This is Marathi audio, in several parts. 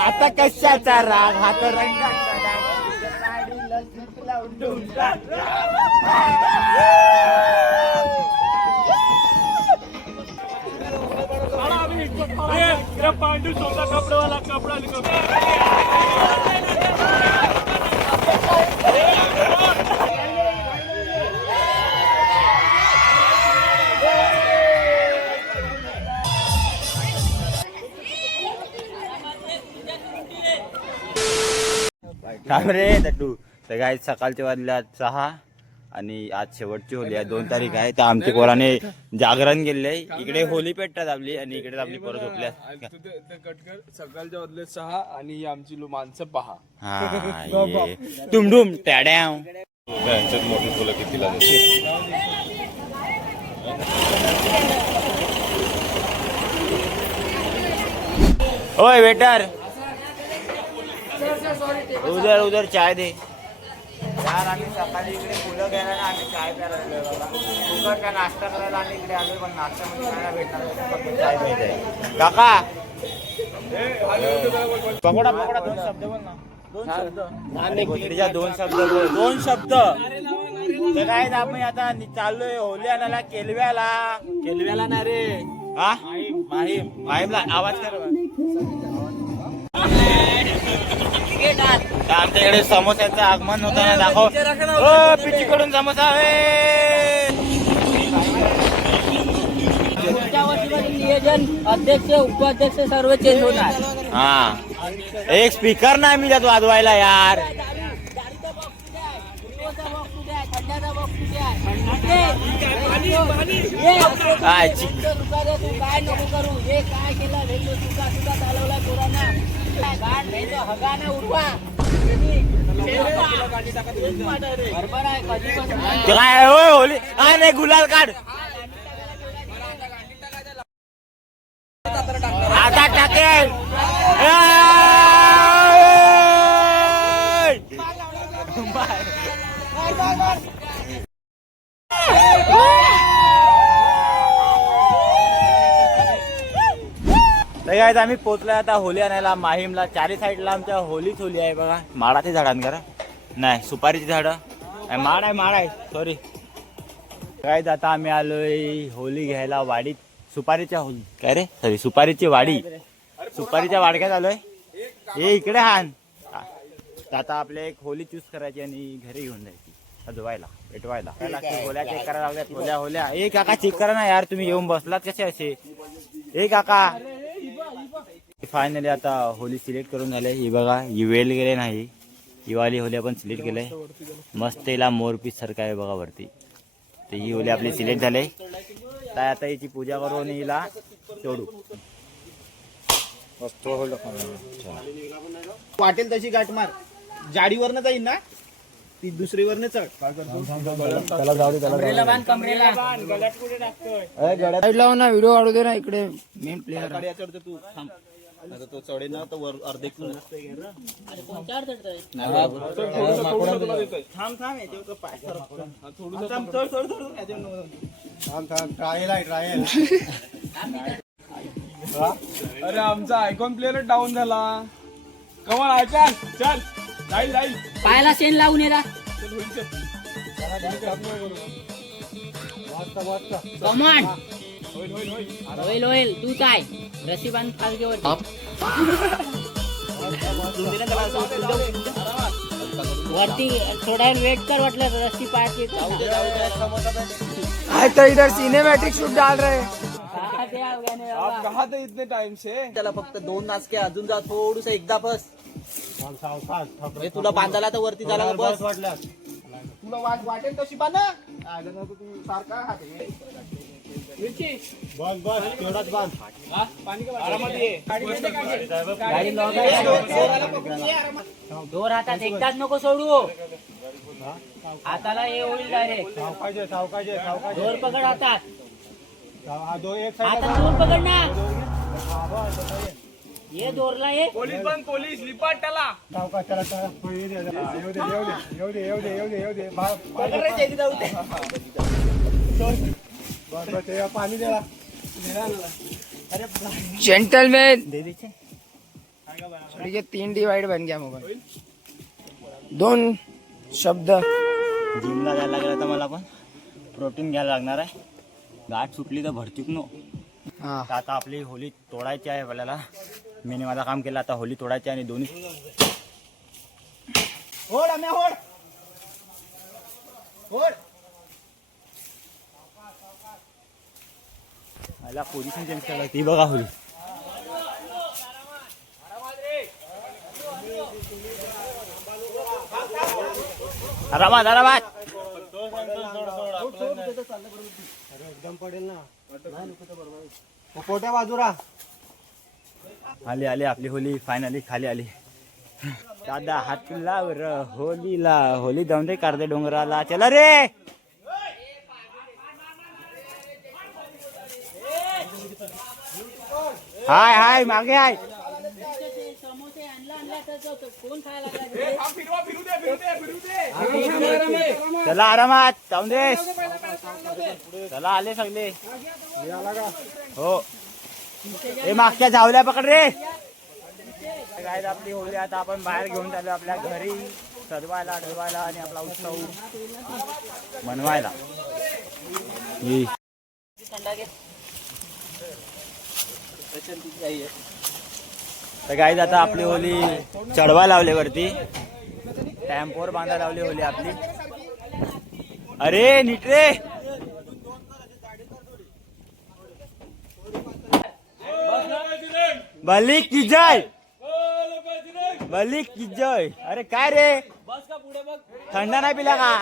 आता कशाचा राग हा तर रंगाचा पांडू सोडला कपडेवाला कपडा थांब रे दट्टू. तर काय सकाळच्या वाजल्या 6 आणि आज शेवटची होली आहे, 2 तारीख आहे. तर आमच्या पोराने जागरण केले. इकडे होली पेटतात आपली आणि इकडे आपली पोरं झोपल्या. सकाळच्या वाजले 6 आणि आमची माणसं पहा. टुमडुम टॅड्याव. यांच्यात मोठी फुलं कितीला देते? ओय वेटर, उधर उधर चाय दे यार. आम्ही सकाळी इकडे फुलं घ्यायला ना आम्ही चाय प्यायला फुकट का नाश्ता करायला आम्ही इकडे आलो, पण नाश्ता मध्ये खायला भेटणार फक्त चाय मिळत आहे. काका पकोडा पकोडा 2 शब्द बोल ना. 2 शब्द दोन शब्द बोल. 2 शब्द. तर काय आपण आता चाललोय होली आणायला केलव्याला ना रे. हा माहीमला आवाज कर. आमच्याकडे समोस्याचं आगमन होताना दाखव. पिचीकडून समोसा नियोजन अध्यक्ष उपाध्यक्ष सर्व चेंज होणार. हा एक स्पीकर नाही मी त्यात वाजवायला यार. काय नको करू. हे काय केलं सुद्धा चालवला पोरांना. हगाना उठवा. बरोबर आहे. कधी काय होली हा नाही गुलाल काढ आता टाकेल. तर आम्ही पोचलोय आता होली आणायला माहीमला. 4 साईडला आमच्या होलीच होली आहे बघा. माडाची झाडांकर नाही, सुपारीची झाडं. माड आहे सॉरी. काय आता आम्ही आलोय होली घ्यायला वाडीत. सुपारीच्या होली काय रे सॉरी सुपारीची वाडी. सुपारीच्या वाडक्यात आलोय. हे इकडे हान. आता आपल्या एक होली चूज करायची आणि घरी घेऊन जायची सजवायला पेटवायला. होल्या चेक करायला लागल्या. होल्या ए काका चेक करा ना यार. तुम्ही येऊन बसलात कसे असे. ए काका फायनली आता होली सिलेक्ट करून झाले. ही बघा ही वेल गेले नाही. ही वाली होली आपण सिलेक्ट केलंय. मस्त हिला मोरपीस सारखं आहे बघा वरती. तर ही होली आपली सिलेक्ट झाली. तर आता याची पूजा करून हिला सोडू. वाटेल तशी गाठ मार. जाडीवरनं जाईल ना ती दुसरीवरनं चढ. त्याला जाऊ दे. कमरेला बांध. कमरेला गड्यात लावून ना व्हिडिओ काढू दे ना. इकडे मेन प्लेअर गाड्या चढतो तू. थांब आता तो चढे ना तर वर अर्धे किलो थांब थांब याच्यावर पाय ट्रायल. अरे आमचा आयकॉन प्लेअर डाऊन झाला. कमल ऐका चल जाईल पायाला शेण लावून येरा. कमान होईल तू काय रशी बांध खालच्या वरती थोडा वेट कर. वाटलं रस्सी पायाची. तो इधर सिनेमैटिक शूट डाल रहे हैं. आप कहा थे इतने टाइम से? त्याला फक्त 2 नाचके अजून जा थोडस एकदा बस. तुला बांधायला तर वरती झाला बस. तुला वाटेल तशी बांधा. तू सारखा दोर हातात एकदाच नको सोडू. हाताला हे होईल डायरेक्ट. दोर पकड हातात. हातात दोर पकड ना. ये दोरला ये. पोलीस बंद पोलीस लिपाट त्याला. जेंटलमैन ठीक है 3 डिवाइड बन गया मोबाइल 2 शब्द जिमला जायला लागला तर मला पण प्रोटीन घ्यायला लागणार आहे. गाठ सुटली तर भरतीक नो. हा तर आता आपली होली तोडायची आहे आपल्याला. मी माझं काम केलं, आता होली तोडायची आणि दोन्ही होड आम्ही होड होड. मला पोझिशन चेंज करायला ती बघा होली. आरामात आरामात. एकदम पडेल ना. पोट्या बाजूला आली आली आपली होली फायनली खाली आली. दादा हात लाव र होलीला, होली जाऊन दे कारदे डोंगराला. चला रे. हाय हाय मागे हाय. समोसे आणला तर कोण खायला चला आरामात जाऊन दे. चला आले सगळे. हो हे मागच्या झावल्या पकड रे. काय आपली होली आता आपण बाहेर घेऊन चाललो आपल्या घरी सजवायला ठेवायला आणि आपला उत्सव मनवायला. तर गाईज आता आपली होली चढवा लावली वरती, टॅम्पोवर बांधा लावली होली आपली. अरे नीट रे. बलिक की जय, बलिक की जय. अरे काय रे थंडा नाही पिला का?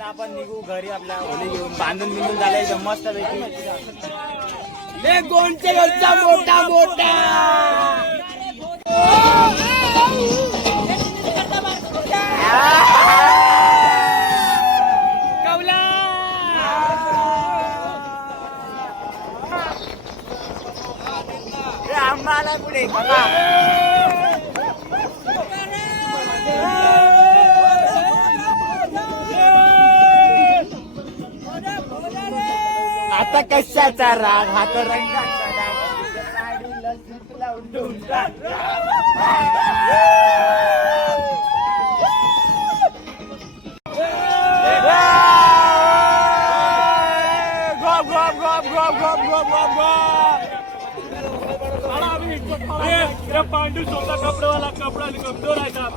आपण निघू घरी आपल्या होली घेऊन. बांधून बिंदून झालं एकदम मस्त पैकी. मोठा मोठा आम्हाला पुढे बघा. आता कशाचा राग, हात रंगाचा राग, साडीला सूट लावून गप गप गप गप गप गप गप गप. पांडू स्वतः कपडेवाला कपडा कमजोर आहे का?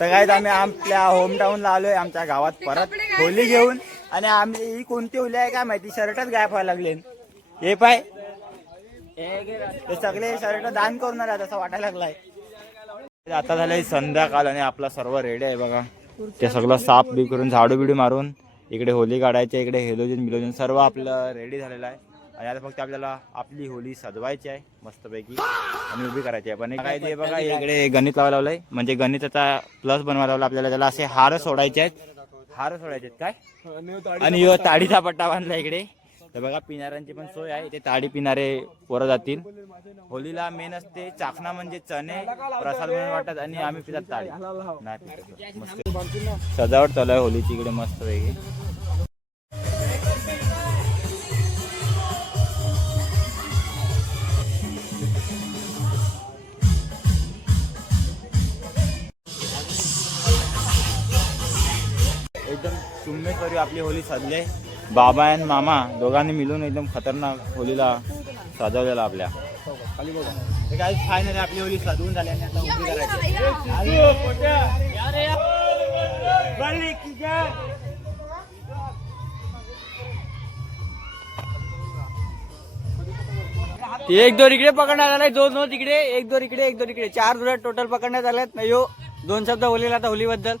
तर काय आम्ही आपल्या होमटाऊनला आलोय, आमच्या गावात परत होली घेऊन. आणि आम्ही ही कोणती होली आहे काय माहिती, शर्टच गायब व्हायला लागले. हे पाय ते सगळे शर्ट दान करून आले असं वाटायला लागलाय. आता झालंय संध्याकाळ आणि आपला सर्व रेडी आहे बघा. ते सगळं साफ बी करून झाडू बिडू मारून इकडे होली काढायची, इकडे हेलोजन बिलोजन सर्व आपलं रेडी झालेलं आहे. आणि आता फक्त आपल्याला आपली होली सजवायची आहे मस्तपैकी आणि उभी करायची आहे. पण काय ते बघा इकडे गणित लावायला लावलंय, म्हणजे गणिताचा प्लस बनवायला लावला आपल्याला. त्याला असे हार सोडायचे आहेत, हार सोडायचे आहेत काय. आणि यो ताडीचा पट्टा बांधला इकडे. तर बघा पिणाऱ्यांची पण सोय आहे, ते ताडी पिणारे पोरं जातील. होलीला मेन असते चाकणा म्हणजे चणे प्रसाद म्हणून वाटतात आणि आम्ही पितात ताडी. नाही मस्त सजावट चालू आहे होलीची इकडे मस्त पैकी. एकदम चुम्मेश्वरी आपली होली सजले. बाबा आणि मामा दोघांनी मिळून एकदम खतरनाक होलीला सजवलेला आपल्या. काय फायनल आपली होली सजवून झाली आणि आता उभी एक दोन इकडे पकडण्यात आलाय, दोन तिकडे, एक दोन इकडे, एक दोन इकडे, 4 जोड्या टोटल पकडण्यात आल्यात. नाही हो, 2 शब्द बोलेला आता होली बद्दल.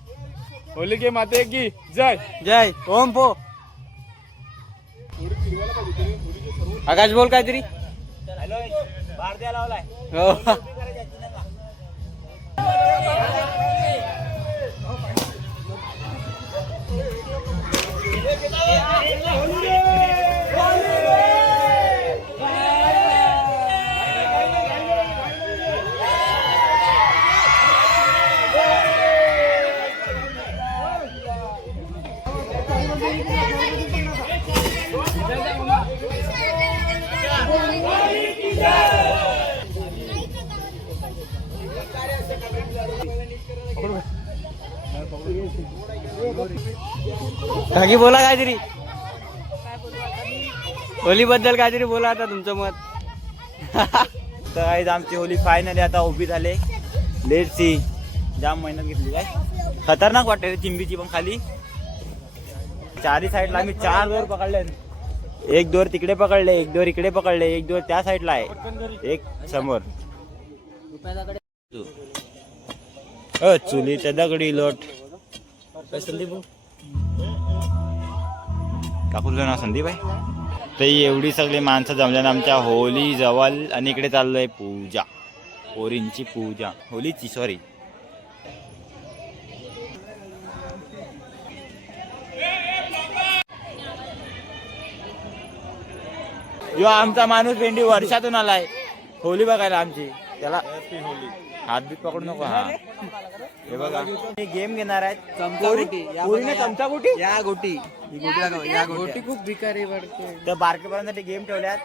होली के माते की जय. जय ओम पो. आकाश बोल काहीतरी. बार द्या लावलाय. हो. काकी बोला काहीतरी, होली बद्दल काहीतरी बोला आता तुमचं मत. तर आज आमची होली फायनली आता उभी झाले. लेट सी जाम मेहनत घेतली काय खतरनाक वाटते चिंबीची पण खाली. चारी साईडला आम्ही 4 दोर पकडले. एक दोर तिकडे पकडले, एक दोर इकडे पकडले, एक दोर त्या साईडला आहे, एक समोर. चुलीच्या दगडी लोट. काकूचं नाव संदीप आहे. तर एवढी सगळी माणसं जमल्यानं आमच्या होली जवळ आणि इकडे चाललोय पूजा, पोरींची पूजा, होलीची सॉरी. जो आमचा माणूस भेंडी वर्षातून आलाय होली बघायला आमची, त्याला हात बीत पकडू नको. हा हे बघा गेम घेणार आहेत. चमचा गोटी या गोटी, या गोटी खूप भिकारी वाटते. तर बारकेपर्यंत गेम ठेवल्यात.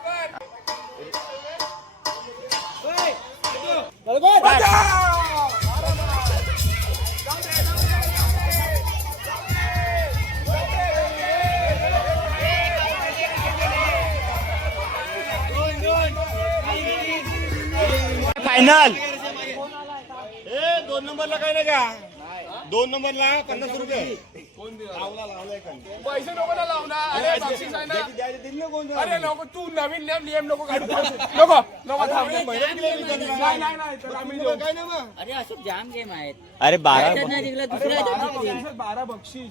फायनल 2 नंबरला काय नाही का? 2 नंबरला 50 रुपये. पैसे नको ना लावणार. अरे बक्षीस आहे ना. अरे नको, तू नवीन नियम नको काढू. नको नको थांब. नाही तर आम्ही देऊ. अरे असे जाम गेम आहेत. अरे 12 12 बक्षीस.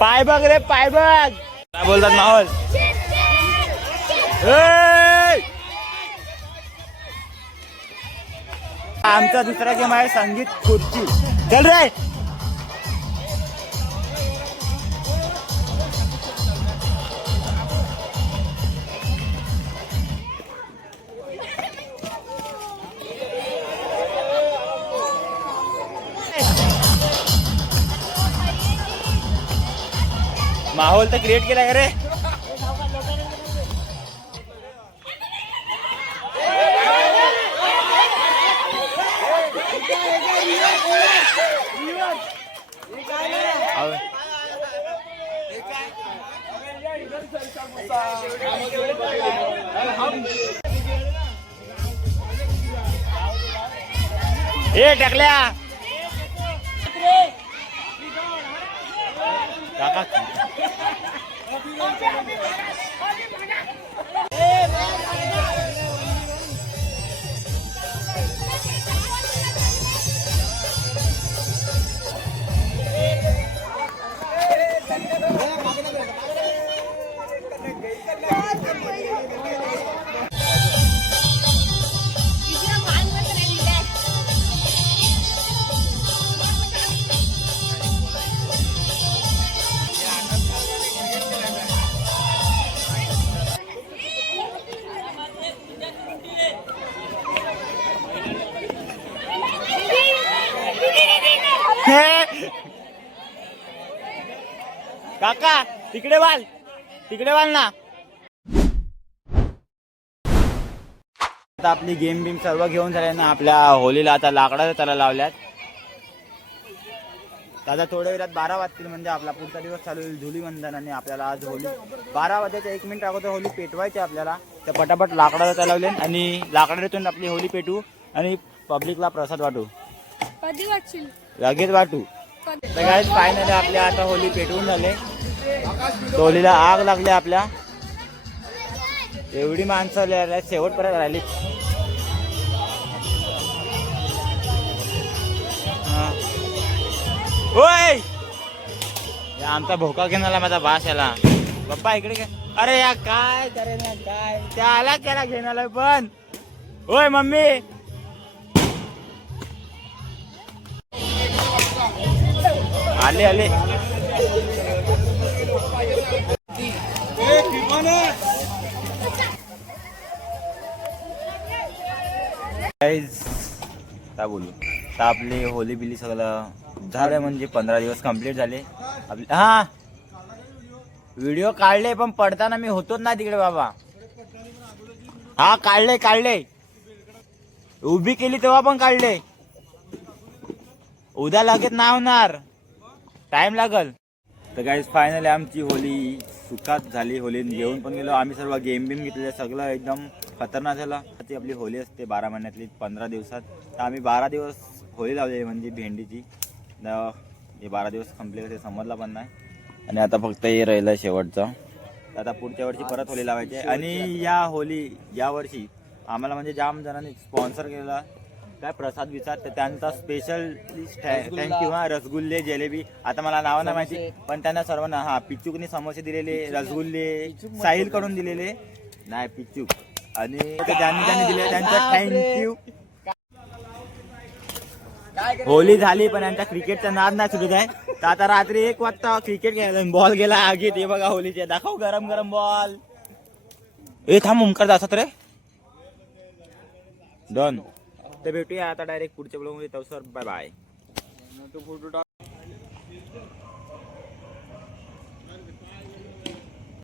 पाय बघ रे, पाय बघ. काय बोलतात माहोल. आमचा दुसरा गेम आहे संगीत खुर्ची. चल रे. माहोल तर क्रिएट केलाय रे. ए टाकल्या काका. काका तिकडे वाल ना. आता आपली गेम बिम सर्व घेऊन झाले ना. आपल्या होलीला आता लाकडाच्या त्याला लावल्यात. दादा थोड्या वेळात 12 वाजतील म्हणजे आपला पुढचा दिवस चालू होईल धुलीवंदन. आणि आपल्याला आज होली 12 वाजायच्या 1 मिनिट अगोदर होली पेटवायची आपल्याला. तर पटापट लाकडाचा त्याला लावले आणि लाकडातून आपली होली पेटू आणि पब्लिकला प्रसाद वाटू. कधी वाटशील लगेच वाटू. तर काय फायनली आपल्या आता होली पेटवून झाले. होलीला आग लागली आपल्या. एवढी माणसं शेवटपर्यंत राहिली. होय आमचा भोका घेणारा माझा बास याला. पप्पा इकडे काय. अरे या काय करेल ना काय त्याला केला घेणार पण. होय मम्मी आले काय बोलू. तर आपली होली बिली सगळं झालं म्हणजे 15 दिवस कंप्लीट झाले आपले. हा व्हिडिओ काढले पण पडताना मी होतोच ना तिकडे बाबा. हा काढले उभी केली तेव्हा पण काढले. उद्या लगेच नाही होणार टाइम लागल. तर गाईज फायनली आमची होली सुखात झाली. होली घेऊन पण गेलो आम्ही सर्व गेम बिम घेतले. सगळं एकदम खतरनाक झालं. ती आपली होली असते 12 महिन्यातली 15 दिवसात. तर आम्ही 12 दिवस होळी लावली म्हणजे भेंडीची. हे 12 दिवस कंप्लीट ते समजलं पण नाही. आणि आता फक्त हे राहिलं शेवटचं. आता पुढच्या वर्षी परत होळी लावायची. आणि या वर्षी आम्हाला म्हणजे जाम जणांनी स्पॉन्सर केला काय प्रसाद विसाद. तर त्यांचा स्पेशल थँक्यू. हा रसगुल्ले जिलेबी आता मला नावं नाही माहिती पण त्यांना सर्वांना हा पिच्चूकनी समोसे दिलेले. रसगुल्ले साहिल कडून दिलेले नाही पिच्चूक. आणि ज्यांनी दिले त्यांचा थँक्यू. होली झाली पण यांचा क्रिकेटचा नाद नाही सुटत आहे. तर आता रात्री 1 वाजता क्रिकेट खेळायला बॉल गेला आगीत. हे बघा होलीचे दाखव गरम गरम बॉल. ए थांब ओमकार जातात रे. डन. तर भेटूया आता डायरेक्ट पुढच्या ब्लॉगमध्ये. तवसर बाय बाय.